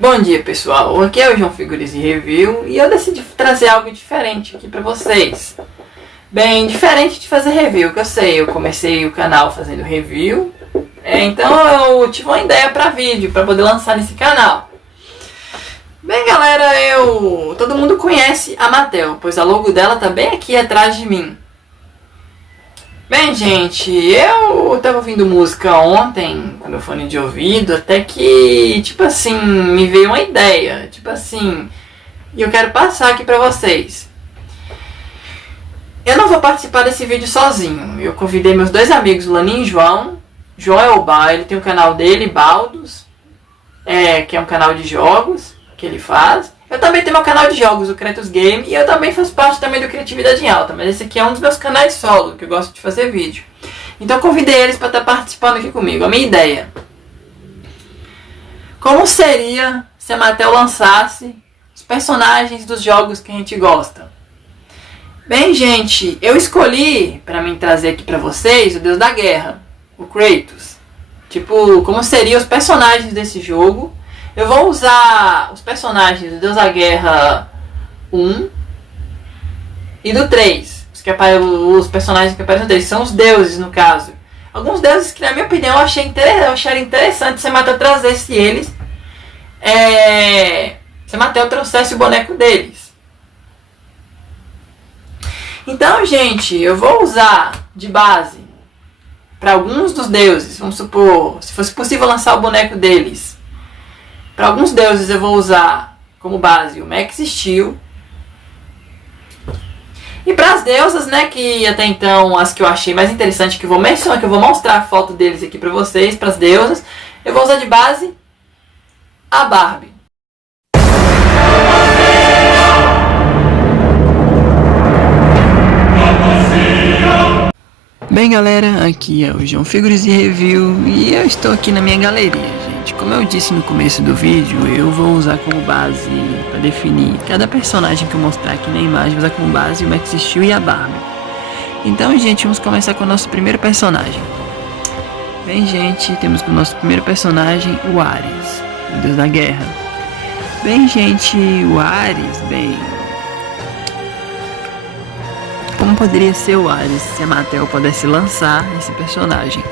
Bom dia pessoal, aqui é o João Figures e Review e eu decidi trazer algo diferente aqui pra vocês. Bem, diferente de fazer review, que eu sei, eu comecei o canal fazendo review, então eu tive uma ideia pra vídeo, pra poder lançar nesse canal. Bem galera, todo mundo conhece a Mattel, pois a logo dela tá bem aqui atrás de mim. Bem gente, eu tava ouvindo música ontem com meu fone de ouvido, até que, tipo assim, me veio uma ideia, e eu quero passar aqui pra vocês. Eu não vou participar desse vídeo sozinho, eu convidei meus dois amigos, o Laninho e João. João é o Bar, ele tem o canal dele, Baldos, que é um canal de jogos que ele faz. Eu também tenho meu canal de jogos, o Kratos Game, e eu também faço parte também do Criatividade em Alta, mas esse aqui é um dos meus canais solo, que eu gosto de fazer vídeo. Então eu convidei eles para estar participando aqui comigo. A minha ideia: como seria se a Mattel lançasse os personagens dos jogos que a gente gosta? Bem gente, eu escolhi para mim trazer aqui para vocês o Deus da Guerra, o Kratos. Tipo, como seriam os personagens desse jogo. Eu vou usar os personagens do Deus da Guerra 1 e do 3. Os personagens que aparecem no 3 são os deuses, no caso. Alguns deuses que, na minha opinião, eu acharia interessante se a Mattel trazesse eles. Se a Mattel trouxesse o boneco deles. Então, gente, eu vou usar de base para alguns dos deuses. Vamos supor, se fosse possível lançar o boneco deles. Para alguns deuses eu vou usar como base o Max Steel. E para as deusas, né, que até então as que eu achei mais interessante, que eu vou mencionar, que eu vou mostrar a foto deles aqui para vocês, para as deusas, eu vou usar de base a Barbie. Bem galera, aqui é o João Figures e Review e eu estou aqui na minha galeria, gente. Como eu disse no começo do vídeo, eu vou usar como base para definir cada personagem que eu mostrar aqui na imagem, vou usar como base o Max Steel e a Barbie. Então gente, vamos começar com o nosso primeiro personagem. Bem gente, temos o nosso primeiro personagem, o Ares, o Deus da Guerra. Bem gente, o Ares, como poderia ser o Ares se a Mattel pudesse lançar esse personagem?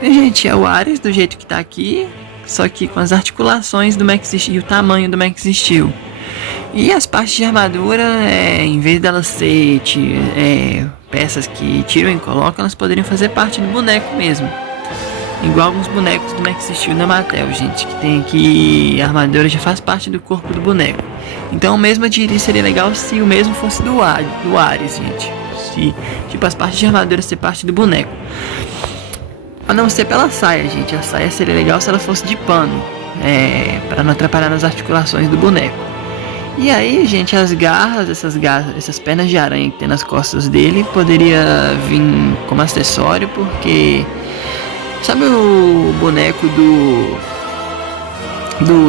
Bem, gente, é o Ares do jeito que tá aqui, só que com as articulações do Max Steel e o tamanho do Max Steel. E as partes de armadura, em vez delas ser peças que tiram e colocam, elas poderiam fazer parte do boneco mesmo. Igual alguns bonecos do Max Steel da Mattel, gente, que tem aqui, a armadura já faz parte do corpo do boneco. Então mesmo eu diria, seria legal se o mesmo fosse do Ares, gente. Se, tipo, as partes de armadura ser parte do boneco. A não ser pela saia, gente. A saia seria legal se ela fosse de pano, para não atrapalhar nas articulações do boneco. E aí, gente, as garras, essas pernas de aranha que tem nas costas dele, poderia vir como acessório, porque... Sabe o boneco do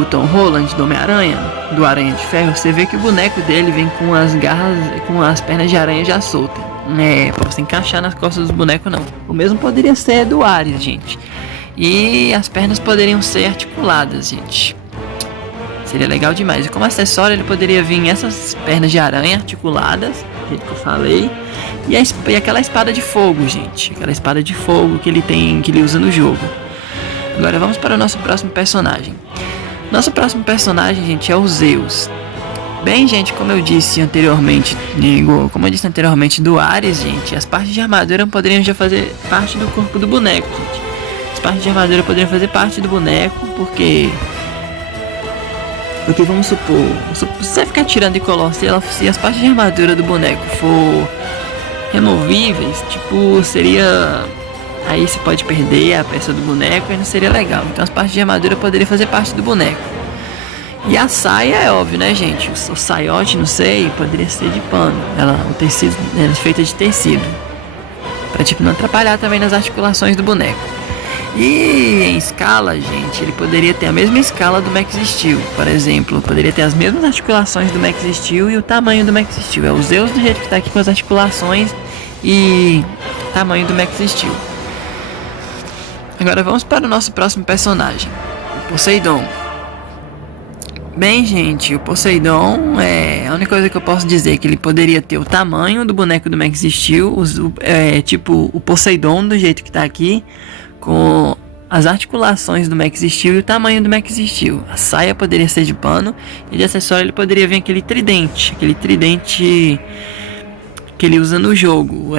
Tom Holland, do Homem-Aranha, do Aranha de Ferro? Você vê que o boneco dele vem com as garras, com as pernas de aranha já soltas. Pra você encaixar nas costas do boneco, não. O mesmo poderia ser do Ares, gente. E as pernas poderiam ser articuladas, gente. Seria legal demais. E como acessório ele poderia vir essas pernas de aranha articuladas, do jeito que eu falei. E aquela espada de fogo, gente. Aquela espada de fogo que ele usa no jogo. Agora vamos para o nosso próximo personagem. Nosso próximo personagem, gente, é o Zeus. Bem, gente, como eu disse anteriormente, do Ares, gente, as partes de armadura poderiam já fazer parte do corpo do boneco, gente. As partes de armadura poderiam fazer parte do boneco, porque vamos supor, se você ficar tirando e colando, se as partes de armadura do boneco for removíveis, tipo, seria... Aí você pode perder a peça do boneco e não seria legal. Então as partes de armadura poderiam fazer parte do boneco. E a saia é óbvio, né, gente? O saiote, não sei, poderia ser de pano. O tecido é feita de tecido. Pra tipo não atrapalhar também nas articulações do boneco. E em escala, gente, ele poderia ter a mesma escala do Max Steel. Por exemplo, poderia ter as mesmas articulações do Max Steel e o tamanho do Max Steel. É o Zeus do jeito que tá aqui com as articulações e tamanho do Max Steel. Agora vamos para o nosso próximo personagem, o Poseidon. Bem, gente, o Poseidon a única coisa que eu posso dizer é que ele poderia ter o tamanho do boneco do Max Steel, tipo o Poseidon do jeito que tá aqui, com as articulações do Max Steel e o tamanho do Max Steel. A saia poderia ser de pano e de acessório ele poderia vir aquele tridente que ele usa no jogo.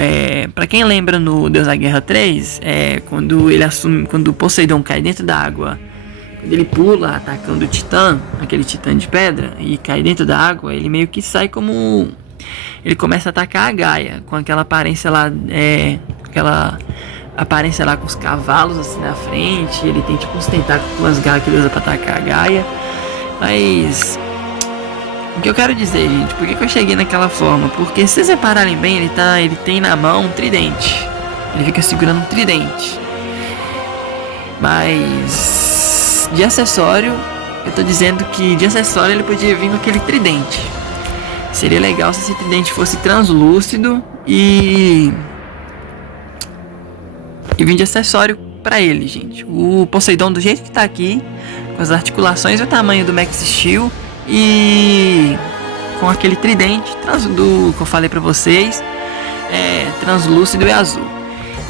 Para quem lembra no Deus da Guerra 3, quando o Poseidon cai dentro da água, quando ele pula atacando o Titã, aquele Titã de pedra, e cai dentro da água, ele meio que sai como... Ele começa a atacar a Gaia, com aquela aparência lá, com os cavalos assim na frente. Ele tem tipo uns tentáculos com as garras que ele usa pra atacar a Gaia. Mas... o que eu quero dizer, gente, por que eu cheguei naquela forma? Porque se vocês repararem bem, ele tem na mão um tridente. Ele fica segurando um tridente. Mas... de acessório, eu tô dizendo que de acessório ele podia vir com aquele tridente. Seria legal se esse tridente fosse translúcido e vir de acessório pra ele, gente. O Poseidon do jeito que tá aqui, com as articulações e o tamanho do Max Steel e com aquele tridente que eu falei pra vocês, translúcido e azul.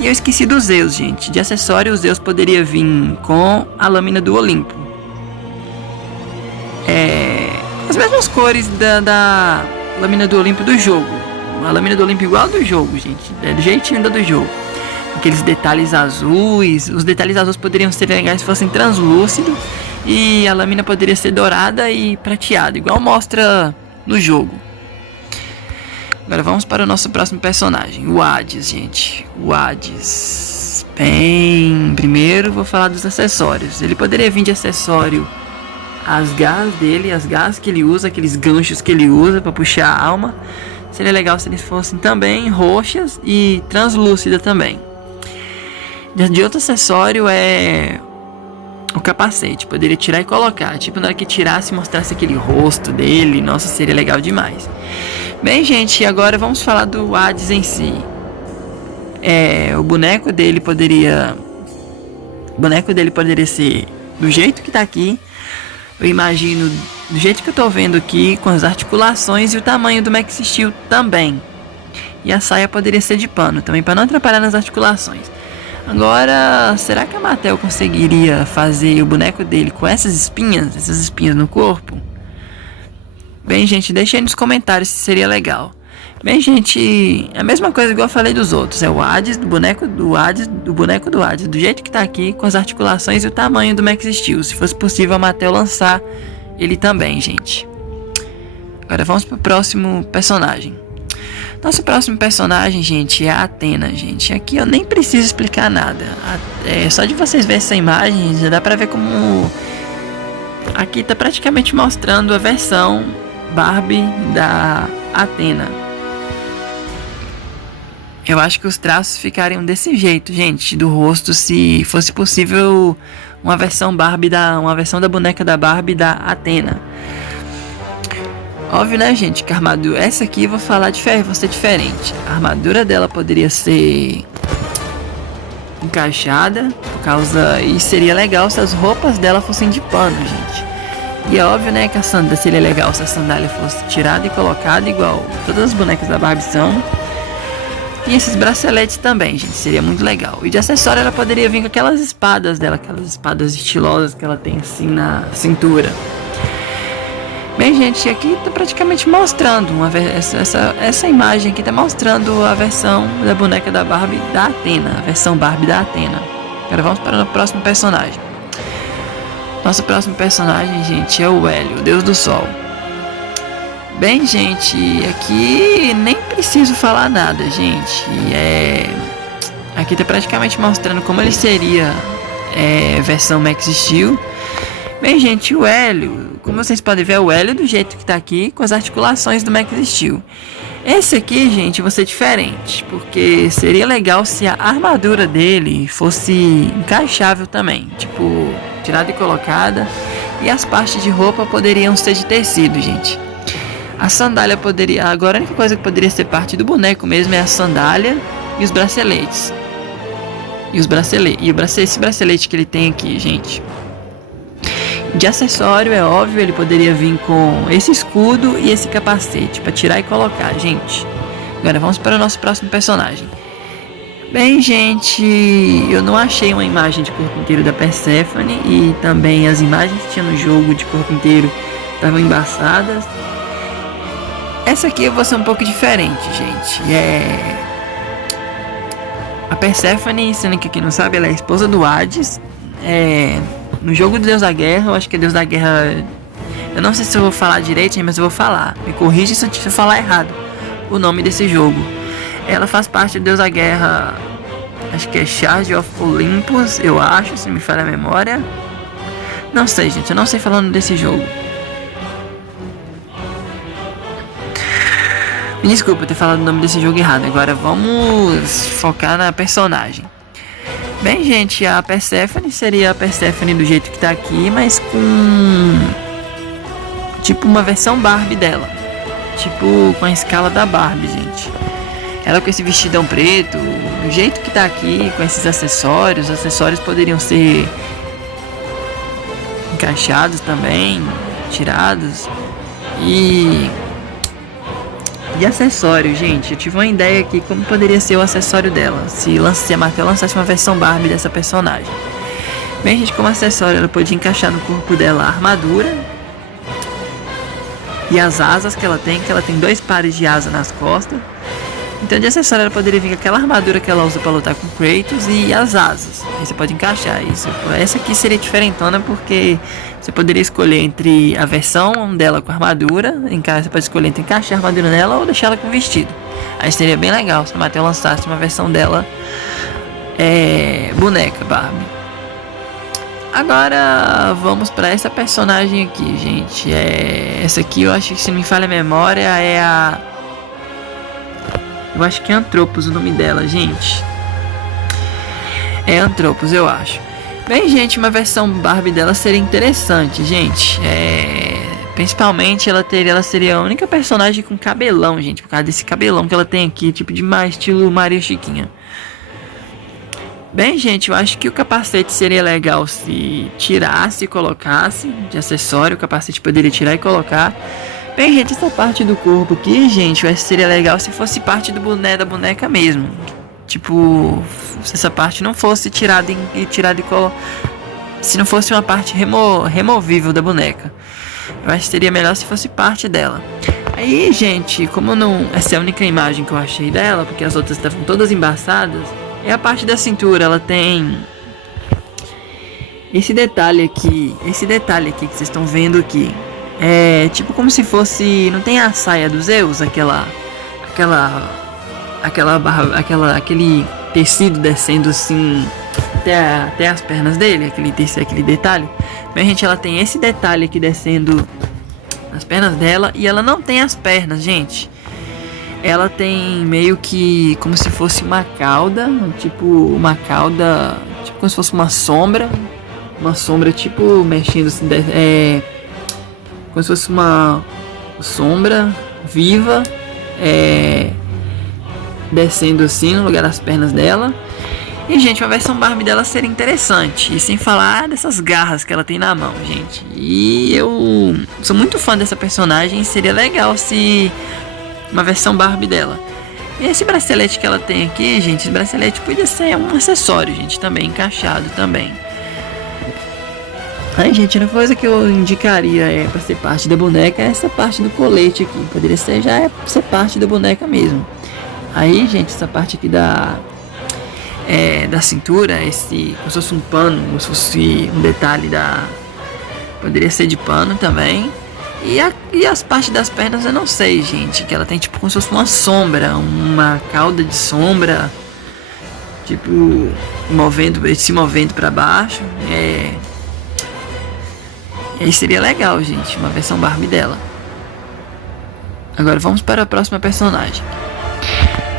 E eu esqueci dos Zeus, gente. De acessório, os Zeus poderia vir com a lâmina do Olimpo. As mesmas cores da lâmina do Olimpo do jogo. A lâmina do Olimpo igual do jogo, gente. É do jeitinho do jogo. Aqueles detalhes azuis. Os detalhes azuis poderiam ser legais se fossem translúcidos. E a lâmina poderia ser dourada e prateada, igual mostra no jogo. Agora vamos para o nosso próximo personagem, o Hades, gente. O Hades. Bem, primeiro vou falar dos acessórios. Ele poderia vir de acessório as garras dele, as garras que ele usa, aqueles ganchos que ele usa para puxar a alma. Seria legal se eles fossem também roxas e translúcidas também. De outro acessório o capacete. Poderia tirar e colocar. Tipo, na hora que tirasse, mostrasse aquele rosto dele. Nossa, seria legal demais. Bem, gente, agora vamos falar do Hades em si. O boneco dele poderia ser do jeito que tá aqui. Eu imagino do jeito que eu tô vendo aqui, com as articulações e o tamanho do Max Steel também. E a saia poderia ser de pano também, para não atrapalhar nas articulações. Agora, será que a Mattel conseguiria fazer o boneco dele com essas espinhas no corpo? Bem, gente, deixa aí nos comentários se seria legal. Bem, gente, a mesma coisa igual eu falei dos outros. É o Hades, do boneco do Hades, do jeito que tá aqui, com as articulações e o tamanho do Max Steel. Se fosse possível, a Mattel lançar ele também, gente. Agora vamos pro próximo personagem. Nosso próximo personagem, gente, é a Athena, gente. Aqui eu nem preciso explicar nada. Só de vocês verem essa imagem, já dá pra ver como... Aqui tá praticamente mostrando a versão Barbie da Athena. Eu acho que os traços ficariam desse jeito, gente, do rosto, se fosse possível uma versão da boneca da Barbie da Athena. Óbvio, né, gente, que a armadura... Essa aqui eu vou falar vou ser diferente. A armadura dela poderia ser encaixada, e seria legal se as roupas dela fossem de pano, gente. E é óbvio, né, que seria legal se a sandália fosse tirada e colocada, igual todas as bonecas da Barbie são. E esses braceletes também, gente, seria muito legal. E de acessório ela poderia vir com aquelas espadas dela, aquelas espadas estilosas que ela tem assim na cintura. Bem, gente, aqui tá praticamente mostrando essa imagem aqui tá mostrando a versão da boneca da Barbie da Athena, a versão Barbie da Athena. Agora vamos para o próximo personagem. Nosso próximo personagem, gente, é o Hélio, o Deus do Sol. Bem, gente, aqui nem preciso falar nada, gente. Aqui tá praticamente mostrando como ele seria versão Max Steel. Bem, gente, o Hélio, como vocês podem ver, o Hélio do jeito que tá aqui, com as articulações do Max Steel. Esse aqui, gente, vai ser diferente, porque seria legal se a armadura dele fosse encaixável também, tipo, tirada e colocada, e as partes de roupa poderiam ser de tecido, gente. A sandália poderia... Agora a única coisa que poderia ser parte do boneco mesmo é a sandália e os braceletes. Esse bracelete que ele tem aqui, gente. De acessório, é óbvio, ele poderia vir com esse escudo e esse capacete para tirar e colocar, gente. Agora vamos para o nosso próximo personagem. Bem, gente, eu não achei uma imagem de corpo inteiro da Persephone e também as imagens que tinha no jogo de corpo inteiro estavam embaçadas. Essa aqui eu vou ser um pouco diferente, gente. A Persephone, sendo que quem não sabe, ela é a esposa do Hades. No jogo do Deus da Guerra, eu acho que é Deus da Guerra. Eu não sei se eu vou falar direito, mas eu vou falar. Me corrija se eu falar errado o nome desse jogo. Ela faz parte do Deus da Guerra, acho que é Charge of Olympus, eu acho, se me falha a memória. Não sei, gente, eu não sei falando desse jogo. Me desculpa ter falado o nome desse jogo errado. Agora vamos focar na personagem. Bem, gente, a Persephone seria a Persephone do jeito que tá aqui, mas com tipo uma versão Barbie dela. Tipo com a escala da Barbie, gente. Ela com esse vestidão preto, do jeito que tá aqui, com esses acessórios. Os acessórios poderiam ser encaixados também, tirados. E acessório, gente, eu tive uma ideia aqui como poderia ser o acessório dela se a Mattel lançasse uma versão Barbie dessa personagem. Bem, gente, como acessório ela podia encaixar no corpo dela a armadura e as asas que ela tem 2 pares de asa nas costas. Então de acessório ela poderia vir com aquela armadura que ela usa para lutar com Kratos e as asas. Aí você pode encaixar isso. Essa aqui seria diferentona porque você poderia escolher entre a versão dela com armadura. Você pode escolher entre encaixar a armadura nela ou deixar ela com vestido. Aí seria bem legal se a Mattel lançasse uma versão dela boneca Barbie. Agora vamos para essa personagem aqui, gente. Essa aqui eu acho que, se não me falha a memória, eu acho que é Antropos o nome dela, gente. É Antropos, eu acho. Bem, gente, uma versão Barbie dela seria interessante, gente. Principalmente ela seria a única personagem com cabelão, gente. Por causa desse cabelão que ela tem aqui, tipo de mais estilo Maria Chiquinha. Bem, gente, eu acho que o capacete seria legal se tirasse e colocasse de acessório. O capacete poderia tirar e colocar. Bem, gente, essa parte do corpo aqui, gente, eu acho que seria legal se fosse parte do da boneca mesmo. Tipo, se essa parte não fosse tirada e colocada. Se não fosse uma parte removível da boneca. Eu acho que seria melhor se fosse parte dela. Aí, gente, como não... Essa é a única imagem que eu achei dela, porque as outras estavam todas embaçadas. É a parte da cintura, ela tem esse detalhe aqui que vocês estão vendo aqui. É tipo como se fosse... Não tem a saia dos Zeus? Aquele tecido descendo assim até as pernas dele, aquele detalhe. Bem, gente, ela tem esse detalhe aqui descendo as pernas dela e ela não tem as pernas, gente. Ela tem meio que como se fosse uma cauda, tipo como se fosse uma sombra tipo mexendo assim, como se fosse uma sombra viva, descendo assim no lugar das pernas dela. E, gente, uma versão Barbie dela seria interessante. E sem falar dessas garras que ela tem na mão, gente. E eu sou muito fã dessa personagem. Seria legal se uma versão Barbie dela. E esse bracelete que ela tem aqui, gente, esse bracelete podia ser um acessório, gente, também encaixado também. Aí, gente, a coisa que eu indicaria pra ser parte da boneca é essa parte do colete aqui. Poderia ser ser parte da boneca mesmo. Aí, gente, essa parte aqui da cintura, como se fosse um pano, como se fosse um detalhe poderia ser de pano também. E as partes das pernas eu não sei, gente, que ela tem tipo como se fosse uma sombra, uma cauda de sombra, tipo se movendo para baixo. E seria legal, gente, uma versão Barbie dela. Agora vamos para a próxima personagem.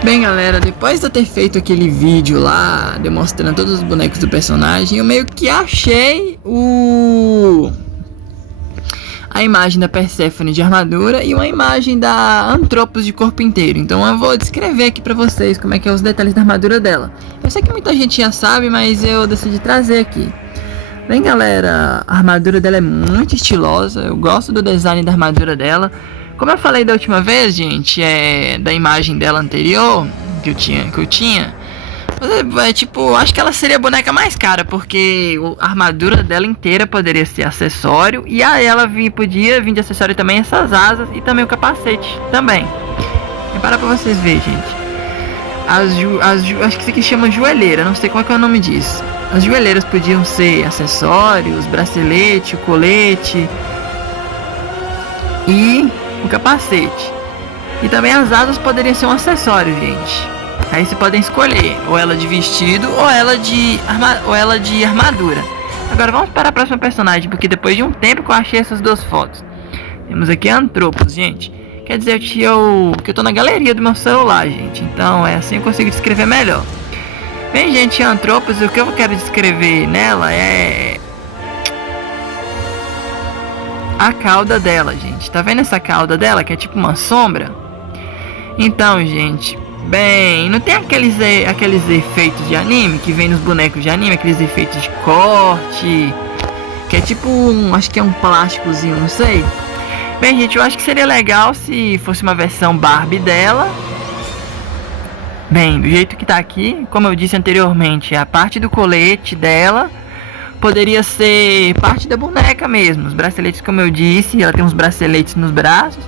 Bem, galera, depois de eu ter feito aquele vídeo lá demonstrando todos os bonecos do personagem, eu meio que achei a imagem da Persephone de armadura e uma imagem da Antropos de corpo inteiro. Então eu vou descrever aqui pra vocês como é que é os detalhes da armadura dela. Eu sei que muita gente já sabe, mas eu decidi trazer aqui. Bem, galera, a armadura dela é muito estilosa. Eu gosto do design da armadura dela. Como eu falei da última vez, gente, da imagem dela anterior que eu tinha, tipo, acho que ela seria a boneca mais cara, porque a armadura dela inteira poderia ser acessório, e aí ela podia vir de acessório também essas asas e também o capacete também. Repara pra vocês verem, gente. Acho que isso aqui chama joelheira, não sei qual é o nome disso. As joelheiras podiam ser acessórios, bracelete, colete e o capacete. E também as asas poderiam ser um acessório, gente. Aí vocês podem escolher, ou ela de vestido, ou ela de armadura. Agora vamos para a próxima personagem, porque depois de um tempo que eu achei essas duas fotos. Temos aqui a Antropos, gente. Quer dizer que eu tô na galeria do meu celular, gente. Então é assim que eu consigo descrever melhor. Bem, gente, a Antropos, o que eu quero descrever nela é a cauda dela, gente. Tá vendo essa cauda dela, que é tipo uma sombra? Então, gente, bem, não tem aqueles efeitos de anime que vem nos bonecos de anime, aqueles efeitos de corte, que é tipo acho que é um plásticozinho, não sei. Bem, gente, eu acho que seria legal se fosse uma versão Barbie dela. Bem, do jeito que tá aqui, como eu disse anteriormente, a parte do colete dela poderia ser parte da boneca mesmo. Os braceletes, como eu disse, ela tem uns braceletes nos braços,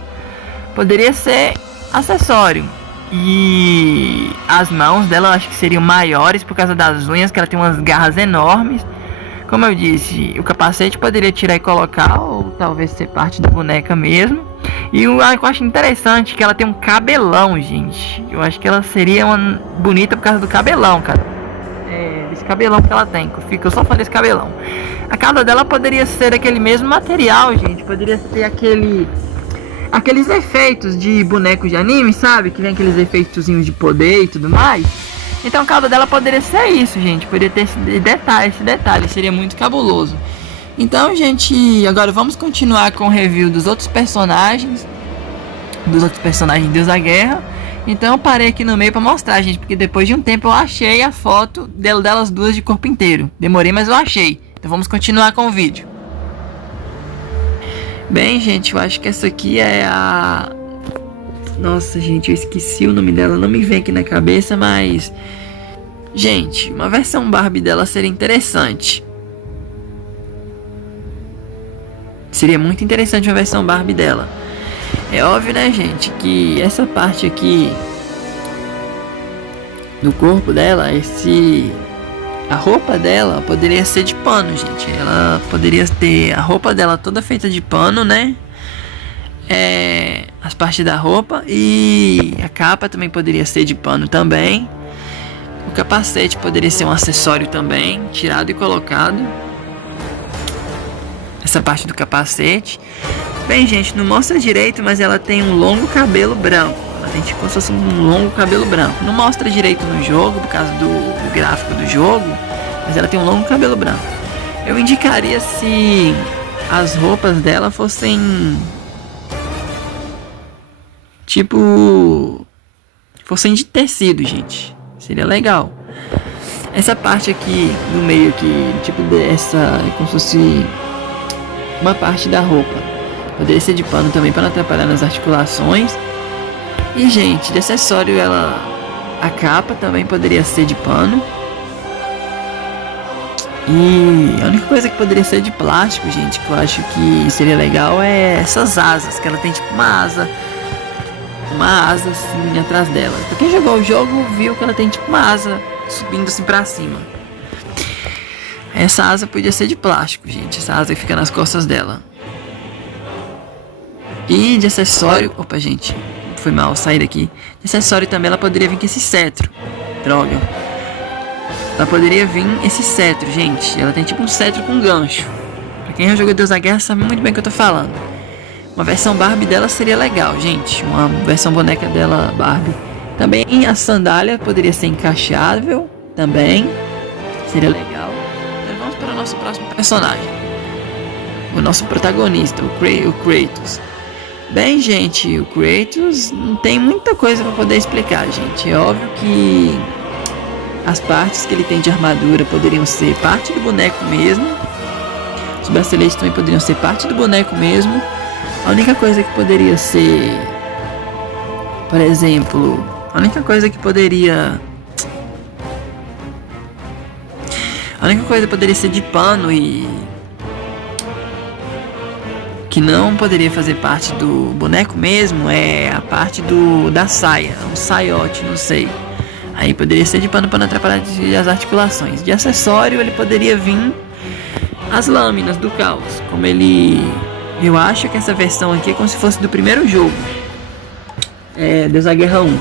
poderia ser acessório. E as mãos dela eu acho que seriam maiores por causa das unhas, que ela tem umas garras enormes. Como eu disse, o capacete poderia tirar e colocar, ou talvez ser parte da boneca mesmo. E eu acho interessante que ela tem um cabelão, gente. Eu acho que ela seria bonita por causa do cabelão, cara. Esse cabelão que ela tem, eu só falei desse cabelão. A cauda dela poderia ser aquele mesmo material, gente. Poderia ser aqueles efeitos de bonecos de anime, sabe? Que vem aqueles efeitozinhos de poder e tudo mais. Então a cauda dela poderia ser isso, gente. Poderia ter esse detalhe, seria muito cabuloso. Então, gente, agora vamos continuar com o review dos outros personagens de Deus da Guerra. Então eu parei aqui no meio pra mostrar, gente, porque depois de um tempo eu achei a foto delas duas de corpo inteiro. Demorei, mas eu achei. Então vamos continuar com o vídeo. Bem, gente, eu acho que essa aqui é a... Nossa, gente, eu esqueci o nome dela, não me vem aqui na cabeça, mas... Gente, uma versão Barbie dela seria interessante. Seria muito interessante uma versão Barbie dela. É óbvio, né, gente, que essa parte aqui do corpo dela, a roupa dela poderia ser de pano, gente. Ela poderia ter a roupa dela toda feita de pano, né? As partes da roupa, e a capa também poderia ser de pano também. O capacete poderia ser um acessório também, tirado e colocado. Essa parte do capacete. Bem, gente, não mostra direito, mas ela tem um longo cabelo branco. Ela tem tipo como se fosse um longo cabelo branco. Não mostra direito no jogo, por causa do gráfico do jogo, mas ela tem um longo cabelo branco. Eu indicaria se as roupas dela fossem fossem de tecido, gente. Seria legal. Essa parte aqui no meio aqui, tipo dessa, é como se fosse uma parte da roupa. Poderia ser de pano também para não atrapalhar nas articulações. E, gente, de acessório a capa também poderia ser de pano. E a única coisa que poderia ser de plástico, gente, que eu acho que seria legal é essas asas, que ela tem tipo uma asa assim atrás dela. Pra quem jogou o jogo viu que ela tem tipo uma asa subindo assim pra cima. Essa asa podia ser de plástico, gente. Essa asa que fica nas costas dela. E de acessório... Opa, gente, foi mal sair daqui. De acessório também ela poderia vir com esse cetro. Droga. Ela poderia vir esse cetro, gente. Ela tem tipo um cetro com gancho. Pra quem já jogou Deus da Guerra sabe muito bem o que eu tô falando. Uma versão Barbie dela seria legal, gente. Uma versão boneca dela Barbie. Também a sandália poderia ser encaixável. Também seria legal. Então vamos para o nosso próximo personagem. O nosso protagonista, o Kratos. Bem, gente, o Kratos não tem muita coisa para poder explicar, gente. É óbvio que as partes que ele tem de armadura poderiam ser parte do boneco mesmo. Os braceletes também poderiam ser parte do boneco mesmo. A única coisa que poderia ser, por exemplo, a única coisa que poderia ser de pano e que não poderia fazer parte do boneco mesmo é a parte da saia, um saiote, não sei. Aí poderia ser de pano para não atrapalhar as articulações. De acessório ele poderia vir as lâminas do caos, como eu acho que essa versão aqui é como se fosse do primeiro jogo, Deus da Guerra 1.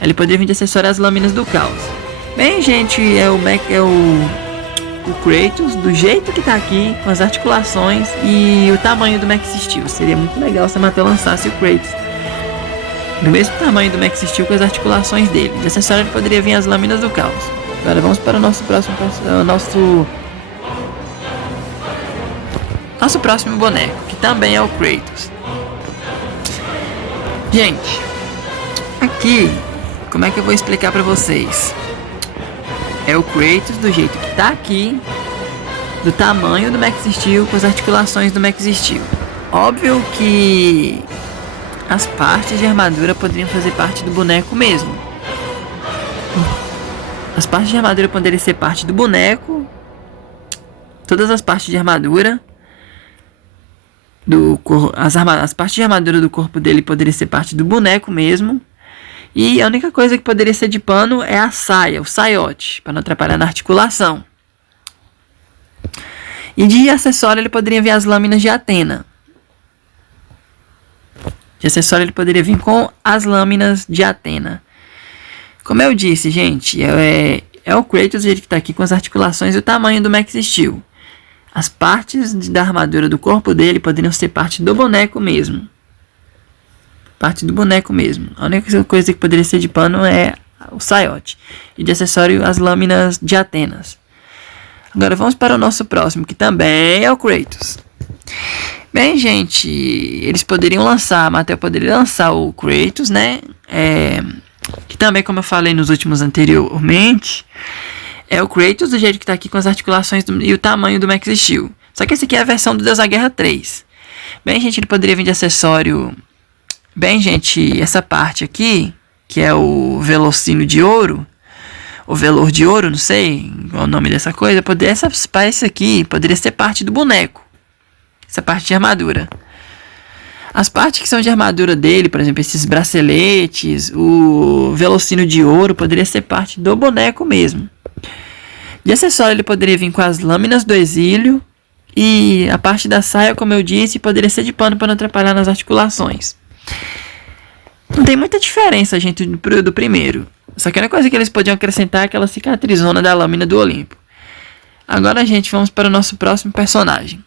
Ele poderia vir de acessório as lâminas do caos. Bem, gente, o Kratos do jeito que tá aqui, com as articulações e o tamanho do Max Steel. Seria muito legal se a Mattel lançasse o Kratos do mesmo tamanho do Max Steel com as articulações dele. De acessório ele poderia vir as lâminas do caos. Agora vamos para o nosso próximo boneco, que também é o Kratos. Gente, aqui, como é que eu vou explicar pra vocês? É o Kratos do jeito que tá aqui, do tamanho do Max Steel, com as articulações do Max Steel. Óbvio que as partes de armadura poderiam fazer parte do boneco mesmo. As partes de armadura poderiam ser parte do boneco. Todas as partes de armadura as partes de armadura do corpo dele poderiam ser parte do boneco mesmo. E a única coisa que poderia ser de pano é a saia, o saiote, para não atrapalhar na articulação. E de acessório ele poderia vir as lâminas de Atena. De acessório ele poderia vir com as lâminas de Atena. Como eu disse, gente, é o Kratos ele que está aqui com as articulações e o tamanho do Max Steel. As partes da armadura do corpo dele poderiam ser parte do boneco mesmo. Parte do boneco mesmo. A única coisa que poderia ser de pano é o saiote. E de acessório as lâminas de Atenas. Agora vamos para o nosso próximo, que também é o Kratos. Bem, gente, eles poderiam lançar, a Mattel poderia lançar o Kratos, né? Que também, como eu falei nos últimos anteriormente, é o Kratos do jeito que tá aqui com as articulações e o tamanho do Max Steel. Só que esse aqui é a versão do Deus da Guerra 3. Bem, gente, ele poderia vir de acessório. Bem, gente, essa parte aqui, que é o velocino de ouro, o velor de ouro, não sei qual é o nome dessa coisa, essa aqui poderia ser parte do boneco. Essa parte de armadura. As partes que são de armadura dele, por exemplo, esses braceletes, o velocino de ouro, poderia ser parte do boneco mesmo. De acessório ele poderia vir com as lâminas do exílio e a parte da saia, como eu disse, poderia ser de pano para não atrapalhar nas articulações. Não tem muita diferença, gente, do primeiro. Só que a única coisa que eles podiam acrescentar é aquela cicatrizona da lâmina do Olimpo. Agora, gente, vamos para o nosso próximo personagem.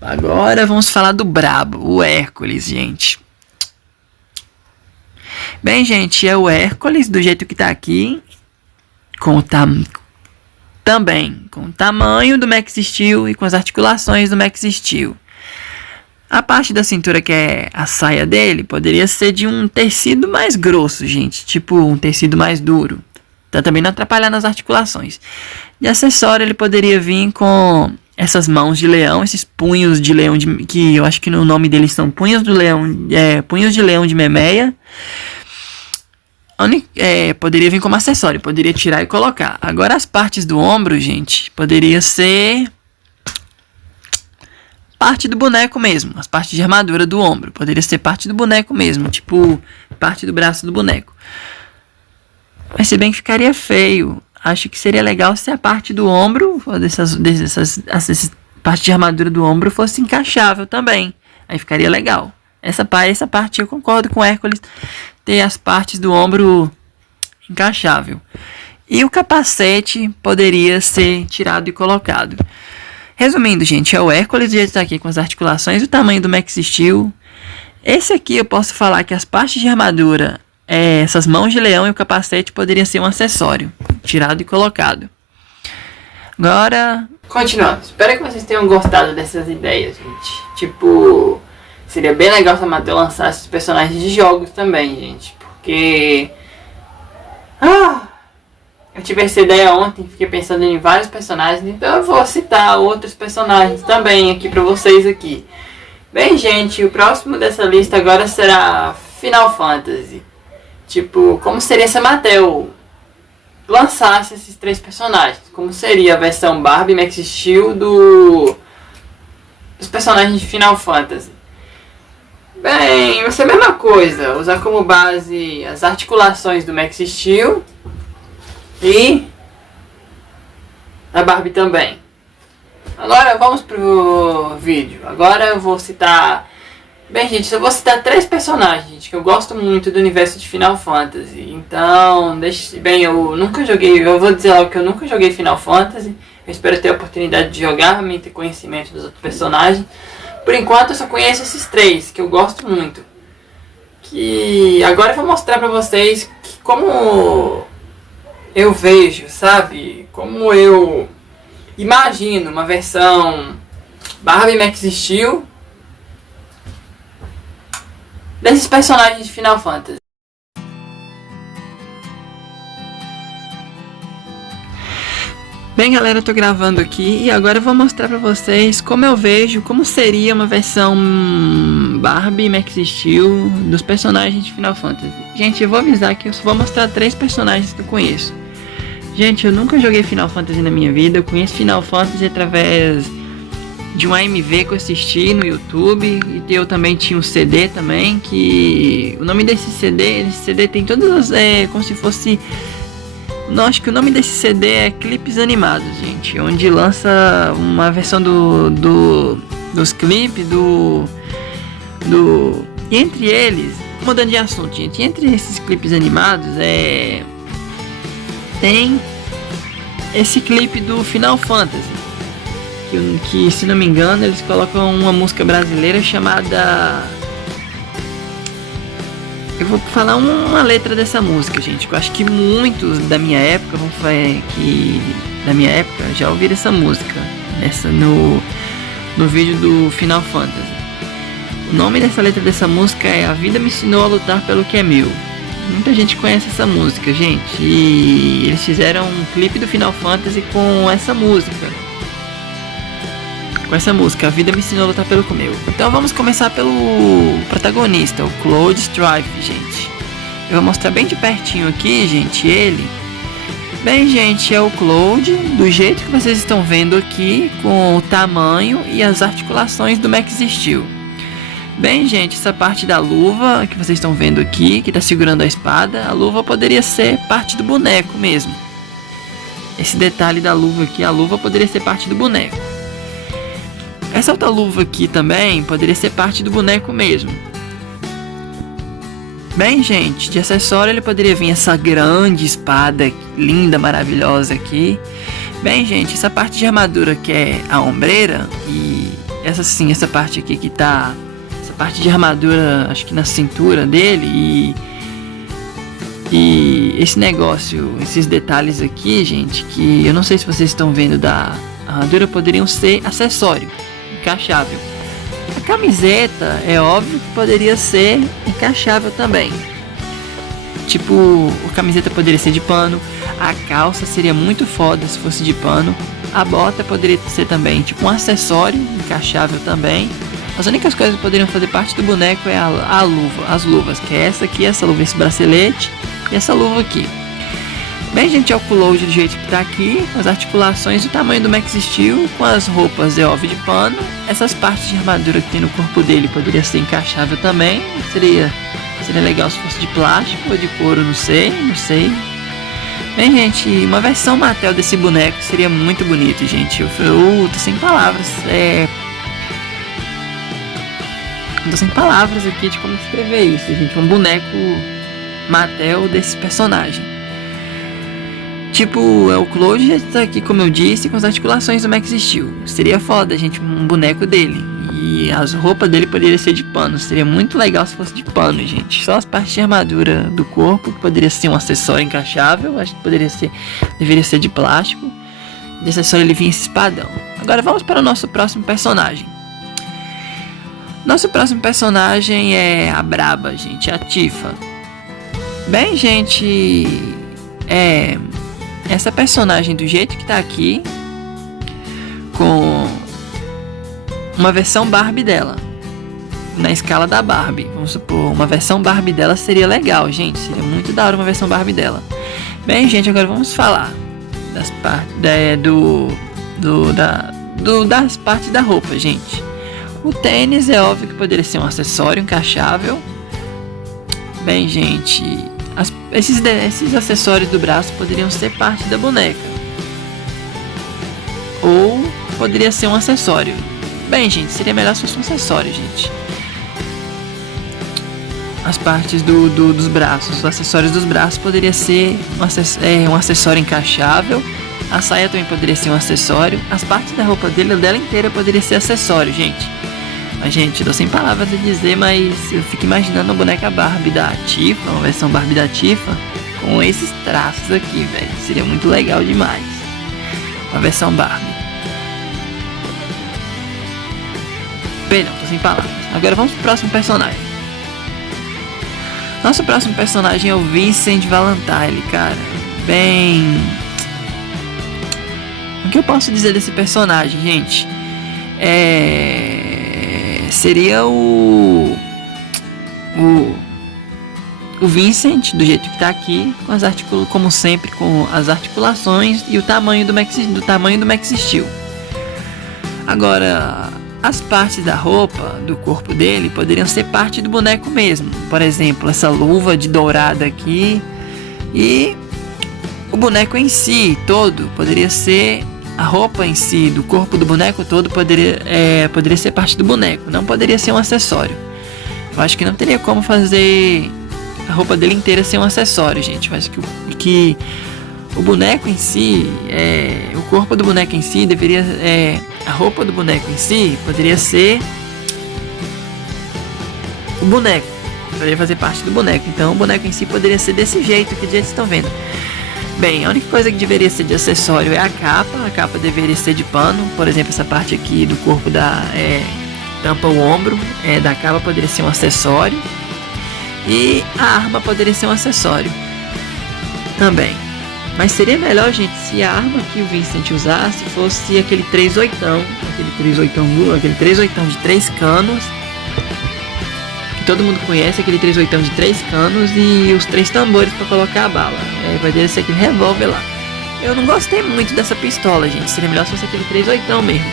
Agora vamos falar do brabo, o Hércules, gente. Bem, gente, é o Hércules do jeito que tá aqui. Também com o tamanho do Max Steel e com as articulações do Max Steel. A parte da cintura, que é a saia dele, poderia ser de um tecido mais grosso, gente. Tipo um tecido mais duro. Pra também não atrapalhar nas articulações. De acessório, ele poderia vir com essas mãos de leão, esses punhos de leão, que eu acho que no nome deles são punhos de leão de Memeia. Poderia vir como acessório, poderia tirar e colocar. Agora as partes do ombro, gente, poderia ser parte do boneco mesmo. As partes de armadura do ombro poderia ser parte do boneco mesmo, tipo parte do braço do boneco. Mas se bem que ficaria feio. Acho que seria legal se a parte do ombro, dessas parte de armadura do ombro, fosse encaixável também. Aí ficaria legal. Essa parte eu concordo com o Hércules ter as partes do ombro encaixável. E o capacete poderia ser tirado e colocado. Resumindo, gente, é o Hércules que está aqui com as articulações e o tamanho do Max Steel. Esse aqui eu posso falar que as partes de armadura, essas mãos de leão e o capacete poderiam ser um acessório, tirado e colocado. Agora, continuando. Espero que vocês tenham gostado dessas ideias, gente. Tipo, seria bem legal se a Mattel lançasse os personagens de jogos também, gente. Porque Eu tive essa ideia ontem, fiquei pensando em vários personagens, então eu vou citar outros personagens também aqui pra vocês aqui. Bem, gente, o próximo dessa lista agora será Final Fantasy. Tipo, como seria se a Mattel lançasse esses 3 personagens? Como seria a versão Barbie Max Steel dos personagens de Final Fantasy? Bem, vai ser a mesma coisa. Usar como base as articulações do Max Steel e da Barbie também. Agora vamos pro vídeo. Agora eu vou citar... Bem, gente, eu vou citar 3 personagens, gente, que eu gosto muito do universo de Final Fantasy. Então, bem, eu nunca joguei, eu vou dizer logo que eu nunca joguei Final Fantasy. Eu espero ter a oportunidade de jogar, realmente ter conhecimento dos outros personagens. Por enquanto, eu só conheço esses 3, que eu gosto muito. Que agora eu vou mostrar pra vocês como eu vejo, sabe? Como eu imagino uma versão Barbie Max Steel desses personagens de Final Fantasy. Bem, galera, eu tô gravando aqui e agora eu vou mostrar pra vocês como eu vejo, como seria uma versão Barbie Max Steel dos personagens de Final Fantasy. Gente, eu vou avisar que eu só vou mostrar 3 personagens que eu conheço. Gente, eu nunca joguei Final Fantasy na minha vida, eu conheço Final Fantasy através de um AMV que eu assisti no YouTube, e eu também tinha um CD também, que o nome desse CD tem todas as, como se fosse, não, acho que o nome desse CD é Clipes Animados, gente, onde lança uma versão dos clipes e entre eles, mudando de assunto, gente, entre esses clipes animados tem esse clipe do Final Fantasy. Que se não me engano eles colocam uma música brasileira chamada... Eu vou falar uma letra dessa música, gente, que eu acho que muitos da minha época já ouviram essa música no vídeo do Final Fantasy. O nome dessa letra dessa música é A Vida Me Ensinou a Lutar Pelo Que É Meu. Muita gente conhece essa música, gente, e eles fizeram um clipe do Final Fantasy com essa música. A Vida Me Ensinou a Lutar Pelo Que É Meu. Então vamos começar pelo protagonista, o Cloud Strife, gente. Eu vou mostrar bem de pertinho aqui, gente, ele. Bem, gente, é o Cloud, do jeito que vocês estão vendo aqui, com o tamanho e as articulações do Max Steel. Bem, gente, essa parte da luva que vocês estão vendo aqui, que está segurando a espada, a luva poderia ser parte do boneco mesmo. Esse detalhe da luva aqui, a luva poderia ser parte do boneco. Essa outra luva aqui também poderia ser parte do boneco mesmo. Bem, gente, de acessório ele poderia vir essa grande espada linda, maravilhosa aqui. Bem, gente, essa parte de armadura que é a ombreira e essa parte aqui que tá... parte de armadura, acho que na cintura dele e esse negócio, esses detalhes aqui, gente, que eu não sei se vocês estão vendo da armadura, poderiam ser acessório, encaixável. A camiseta é óbvio que poderia ser encaixável também. Tipo, a camiseta poderia ser de pano, a calça seria muito foda se fosse de pano, a bota poderia ser também tipo um acessório encaixável também. As únicas coisas que poderiam fazer parte do boneco é a luva, as luvas, que é essa aqui, essa luva, esse bracelete e essa luva aqui. Bem, gente, é o Cloud do jeito que tá aqui, as articulações do tamanho do Max Steel, com as roupas óbvio de pano. Essas partes de armadura que tem no corpo dele poderia ser encaixável também. Seria legal se fosse de plástico ou de couro, não sei. Bem, gente, uma versão Mattel desse boneco seria muito bonito, gente. Eu tô sem palavras, tô sem palavras aqui de como descrever isso, gente. Um boneco Mattel desse personagem. Tipo, o Cloud já tá aqui, como eu disse, com as articulações do Max Steel. Seria foda, gente, um boneco dele. E as roupas dele poderiam ser de pano. Seria muito legal se fosse de pano, gente. Só as partes de armadura do corpo, que poderia ser um acessório encaixável. Acho que deveria ser de plástico. De acessório ele vinha esse espadão. Agora vamos para o nosso próximo personagem. Nosso próximo personagem é a braba, gente, a Tifa. Bem, gente, essa personagem do jeito que tá aqui, com uma versão Barbie dela, na escala da Barbie. Vamos supor, uma versão Barbie dela seria legal, gente. Seria muito da hora uma versão Barbie dela. Bem, gente, agora vamos falar das partes das partes da roupa, gente. O tênis é óbvio que poderia ser um acessório encaixável. Bem, gente, esses acessórios do braço poderiam ser parte da boneca, ou poderia ser um acessório. Bem, gente, seria melhor se fosse um acessório, gente. As partes dos braços, os acessórios dos braços poderia ser um acessório encaixável. A saia também poderia ser um acessório. As partes da roupa dela inteira poderia ser acessório, gente. Mas, gente, tô sem palavras a dizer, mas eu fico imaginando a boneca Barbie da Tifa, uma versão Barbie da Tifa, com esses traços aqui, velho. Seria muito legal demais. Uma versão Barbie. Perdão, tô sem palavras. Agora vamos pro próximo personagem. Nosso próximo personagem é o Vincent Valentine, cara. Bem... O que eu posso dizer desse personagem, gente? Seria o Vincent, do jeito que tá aqui, como sempre, com as articulações e o tamanho do Max Steel. Agora, as partes da roupa, do corpo dele, poderiam ser parte do boneco mesmo. Por exemplo, essa luva de dourada aqui. E o boneco em si todo poderia ser... A roupa em si, do corpo do boneco todo, poderia ser parte do boneco. Não poderia ser um acessório. Eu acho que não teria como fazer a roupa dele inteira ser um acessório, gente. Eu acho que o boneco em si, o corpo do boneco em si deveria... a roupa do boneco em si poderia ser o boneco. Poderia fazer parte do boneco. Então o boneco em si poderia ser desse jeito que vocês estão vendo. Bem, a única coisa que deveria ser de acessório é a capa. A capa deveria ser de pano. Por exemplo, essa parte aqui do corpo tampa o ombro da capa poderia ser um acessório. E a arma poderia ser um acessório também. Mas seria melhor, gente, se a arma que o Vincent usasse fosse aquele 38, aquele 38 de 3 canos. Todo mundo conhece aquele 38 de 3 canos e os 3 tambores para colocar a bala. Poderia ser aquele revólver lá. Eu não gostei muito dessa pistola, gente. Seria melhor se fosse aquele 38 mesmo.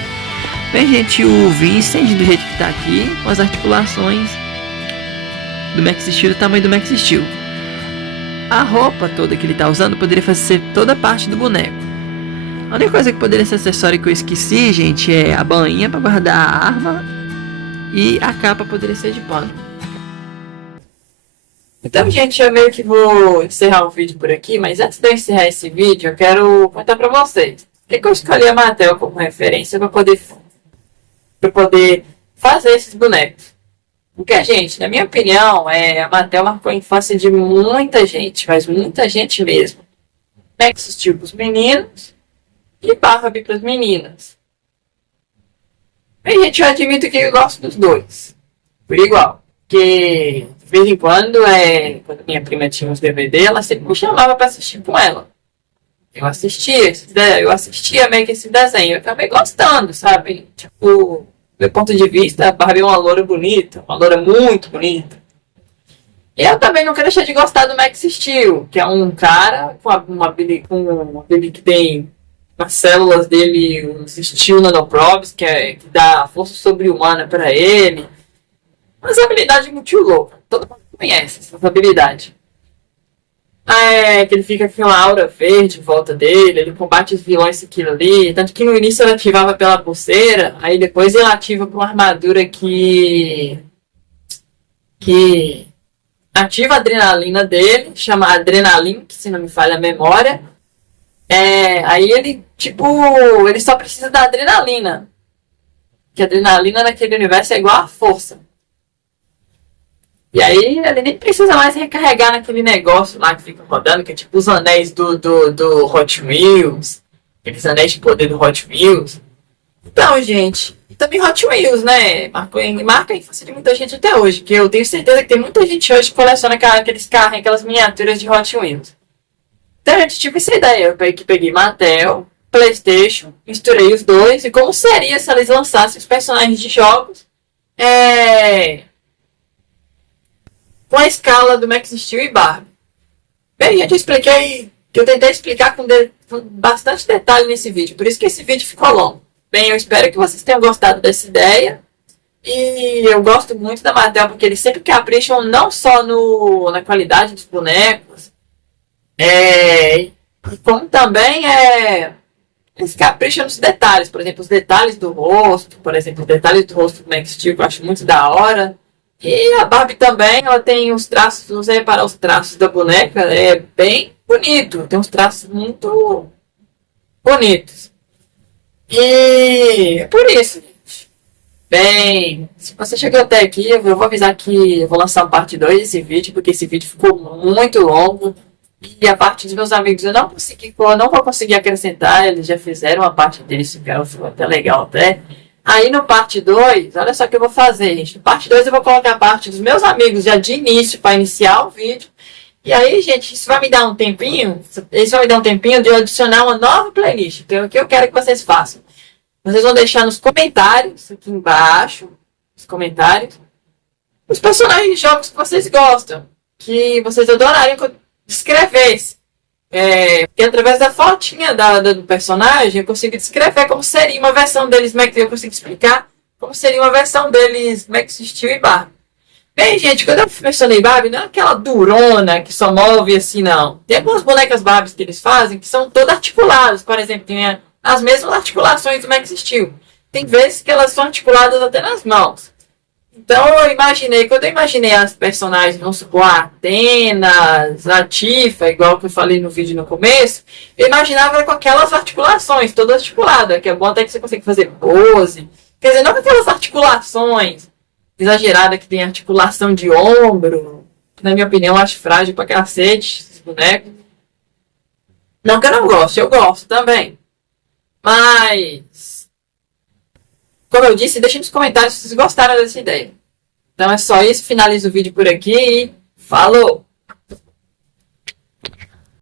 Bem, gente, o Vincent, do jeito que tá aqui, com as articulações do Max Steel, do tamanho do Max Steel. A roupa toda que ele tá usando poderia fazer toda parte do boneco. A única coisa que poderia ser acessório que eu esqueci, gente, é a bainha para guardar a arma. E a capa poderia ser de pano. Então, gente, eu meio que vou encerrar o vídeo por aqui, mas antes de eu encerrar esse vídeo, eu quero contar pra vocês por que eu escolhi a Mattel como referência para poder fazer esses bonecos. Porque, gente, na minha opinião, a Mattel marcou a infância de muita gente, mas muita gente mesmo. Max Steel pros meninos e Barbie pras meninas. Bem, gente, eu admito que eu gosto dos dois, por igual, porque... De vez em quando, quando minha prima tinha uns DVD, ela sempre me chamava para assistir com ela. Eu assistia meio que esse desenho. Eu acabei gostando, sabe? Tipo, do meu ponto de vista, a Barbie é uma loura bonita, uma loura muito bonita. E eu também não quero deixar de gostar do Max Steel, que é um cara com uma habilidade que tem nas células dele os Steel Nanoprobes, que dá força sobre-humana para ele. Mas a habilidade é muito louca. Todo mundo conhece essa habilidade. Que ele fica com uma aura verde em volta dele. Ele combate os vilões aquilo ali. Tanto que no início ele ativava pela pulseira. Aí depois ele ativa com uma armadura que ativa a adrenalina dele. Chama Adrenalink, se não me falha a memória. Aí ele, ele só precisa da adrenalina. Que a adrenalina naquele universo é igual a força. E aí ele nem precisa mais recarregar naquele negócio lá que fica rodando, que é tipo os anéis do Hot Wheels. Aqueles anéis de poder do Hot Wheels. Então, gente, e também Hot Wheels, né? Marca a infância de muita gente até hoje. Que eu tenho certeza que tem muita gente hoje que coleciona aqueles carros, aquelas miniaturas de Hot Wheels. Então a gente tive essa ideia. Eu peguei Mattel, PlayStation, misturei os dois. E como seria se eles lançassem os personagens de jogos com a escala do Max Steel e Barbie? Bem, eu expliquei, eu tentei explicar com bastante detalhe nesse vídeo. Por isso que esse vídeo ficou longo. Bem, eu espero que vocês tenham gostado dessa ideia. E eu gosto muito da Mattel porque eles sempre capricham não só na qualidade dos bonecos, e como também eles capricham nos detalhes. Por exemplo, os detalhes do rosto, por exemplo, os detalhes do rosto do Max Steel, que eu acho muito da hora. E a Barbie também, ela tem os traços, se você reparar os traços da boneca, é bem bonito, tem uns traços muito bonitos. E é por isso. Bem, se você chegou até aqui, eu vou avisar que eu vou lançar a parte 2 desse vídeo, porque esse vídeo ficou muito longo. E a parte dos meus amigos eu não vou conseguir acrescentar, eles já fizeram a parte deles, ficou até legal até. Aí no parte 2, olha só o que eu vou fazer, gente. No parte 2 eu vou colocar a parte dos meus amigos já de início, para iniciar o vídeo. E aí, gente, isso vai me dar um tempinho, de eu adicionar uma nova playlist. Então, o que eu quero que vocês façam? Vocês vão deixar nos comentários, aqui embaixo, nos comentários, os personagens de jogos que vocês gostam, que vocês adorariam que eu descrevesse. Porque através da fotinha do personagem, eu consigo descrever como seria uma versão deles, eu consigo explicar como seria uma versão deles, Max Steel e Barbie. Bem, gente, quando eu mencionei Barbie, não é aquela durona que só move assim, não. Tem algumas bonecas Barbies que eles fazem que são todas articuladas. Por exemplo, tem as mesmas articulações do Max Steel. Tem vezes que elas são articuladas até nas mãos. Então quando eu imaginei as personagens, vamos supor, a Atenas, a Tifa, igual que eu falei no vídeo no começo, eu imaginava com aquelas articulações, todas articuladas, que é bom até que você consegue fazer pose. Quer dizer, não com aquelas articulações exageradas que tem articulação de ombro, que, na minha opinião, eu acho frágil pra cacete, esses bonecos. Não que eu não goste, eu gosto também. Mas, como eu disse, deixe nos comentários se vocês gostaram dessa ideia. Então é só isso, finalizo o vídeo por aqui e falou!